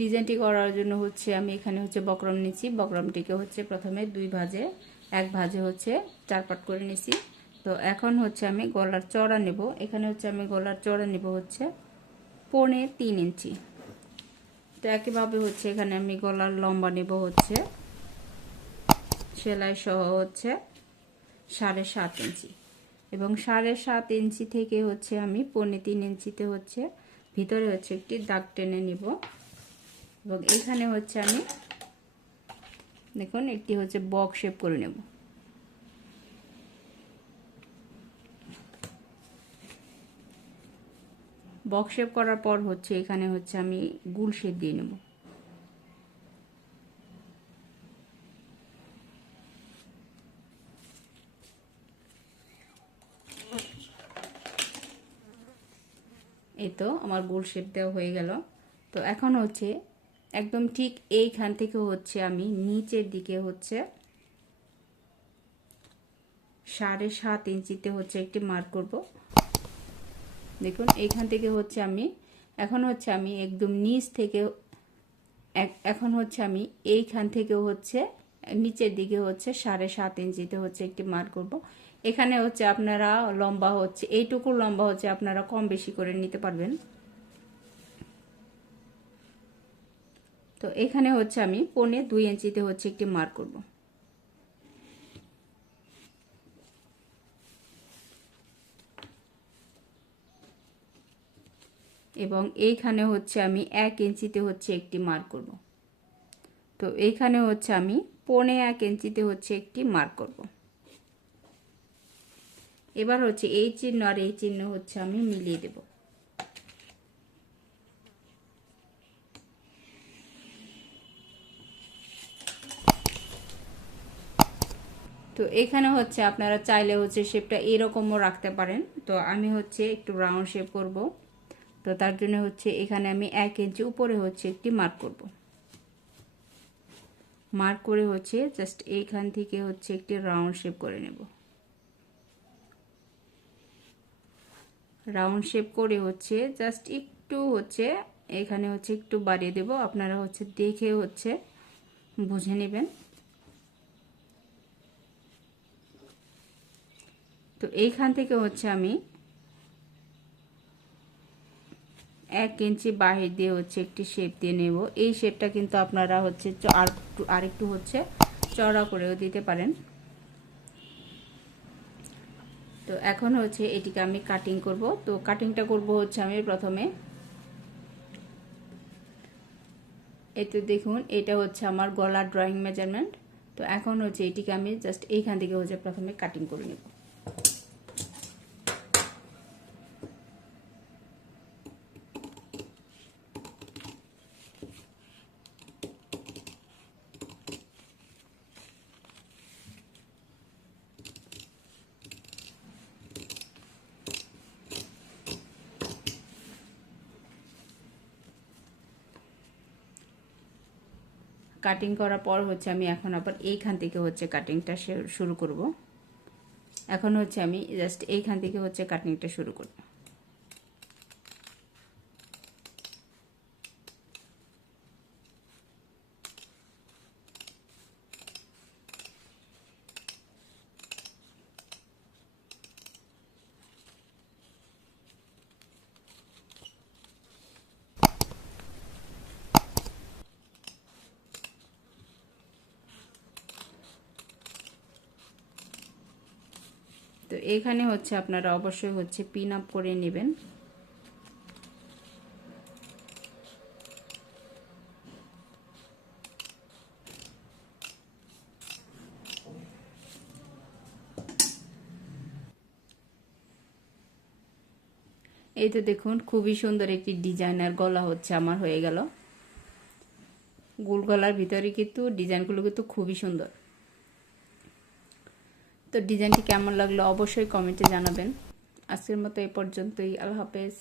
ডিজাইনটি করার জন্য হচ্ছে আমি এখানে হচ্ছে বক্রম নিচ্ছি। বক্রমটিকে হচ্ছে প্রথমে 2 ভাঁজে, 1 ভাঁজে হচ্ছে 4 পাট করে নিছি। তো এখন হচ্ছে আমি গলার চওড়া নেব। এখানে হচ্ছে আমি গলার চওড়া নেব হচ্ছে 3.25 ইঞ্চি। তো একইভাবে হচ্ছে এখানে আমি গলার লম্বা নেব হচ্ছে সেলাই সহ হচ্ছে 7.5 ইঞ্চি, এবং 7.5 ইঞ্চি থেকে হচ্ছে আমি 3.25 ইঞ্চিতে হচ্ছে ভিতরে হচ্ছে একটি দাগ টেনে নিব। এবং এখানে হচ্ছে আমি দেখুন একটি হচ্ছে বক্স শেপ করে নেব। বক্স শেপ করার পর হচ্ছে এখানে হচ্ছে আমি গুল শেপ দিয়ে নেব। এই তো আমার গোল শেপ দেওয়া হয়ে গেল। তো এখন হচ্ছে একদম ঠিক এইখান থেকে হচ্ছে আমি নিচের দিকে হচ্ছে 7.5 ইঞ্চিতে হচ্ছে একটি মার্ক করব। দেখুন এইখান থেকে হচ্ছে আমি এখন হচ্ছে আমি একদম নিচ থেকে এখন হচ্ছে আমি এইখান থেকে হচ্ছে নিচের দিকে হচ্ছে 7.5 ইঞ্চিতে হচ্ছে একটি মার্ক করব। এখানে হচ্ছে আপনারা লম্বা হচ্ছে এইটুকু লম্বা হচ্ছে আপনারা কম বেশি করে নিতে পারবেন। তো এখানে হচ্ছে আমি 2.25 ইঞ্চিতে হচ্ছে একটি মার্ক করব। এবং এইখানে হচ্ছে আমি 1 ইঞ্চিতে হচ্ছে একটি মার্ক করব। তো এইখানে হচ্ছে আমি 1.25 ইঞ্চিতে হচ্ছে একটি মার্ক করব। এবার হচ্ছে এই চিহ্ন আর এই চিহ্ন হচ্ছে আমি মিলিয়ে দেব। তো এখানে হচ্ছে আপনারা চাইলে হচ্ছে শেপটা এরকমও রাখতে পারেন। তো আমি হচ্ছে একটু রাউন্ড শেপ করব। তো তার জন্য হচ্ছে এখানে আমি 1 ইঞ্চি উপরে হচ্ছে একটি মার্ক করব। মার্ক করে হচ্ছে জাস্ট এইখান থেকে হচ্ছে একটি রাউন্ড শেপ করে নেব। রাউন্ড শেপ করে হচ্ছে জাস্ট একটু হচ্ছে এখানে হচ্ছে একটু বাড়িয়ে দেব। আপনারা হচ্ছে দেখে হচ্ছে বুঝে নেবেন। তো এইখান থেকে হচ্ছে আমি 1 ইঞ্চি বাহির দিয়ে হচ্ছে একটি শেপ দিয়ে নেব। এই শেপটা কিন্তু আপনারা হচ্ছে আরেকটু হচ্ছে চওড়া করেও দিতে পারেন। তো এখন হচ্ছে এটিকে আমি কাটিং করব। তো কাটিংটা করব হচ্ছে আমি প্রথমে এই তো দেখুন এটা হচ্ছে আমার গলার ড্রয়িং মেজারমেন্ট। তো এখন হচ্ছে এটিকে আমি জাস্ট এইখান থেকে হচ্ছে প্রথমে কাটিং করে নেব। কাটিং করার পর হচ্ছে আমি এখন আবার এইখান থেকে হচ্ছে কাটিংটা শুরু করব। এখন হচ্ছে আমি জাস্ট এইখান থেকে হচ্ছে কাটিংটা শুরু করব। তো এখানে হচ্ছে আপনারা অবশ্যই হচ্ছে পিন আপ করে নেবেন। এই তো দেখুন খুবই সুন্দর একটি ডিজাইনার গলা হচ্ছে আমার হয়ে গেল। গোল গলার ভিতরে কিন্তু ডিজাইনগুলো কিন্তু খুবই সুন্দর। তো ডিজাইনটি কেমন লাগলো অবশ্যই কমেন্টে জানাবেন। আজকের মতো এই পর্যন্তই। আল্লাহ হাফেজ।